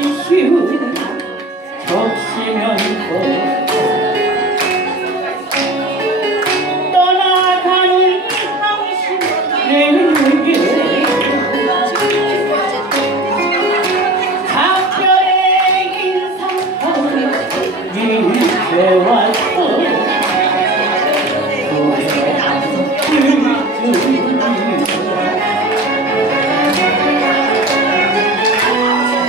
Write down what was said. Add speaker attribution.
Speaker 1: 쉬운 접시면서 떠나가는 당신에게 작별의 인사하고 이제 왔어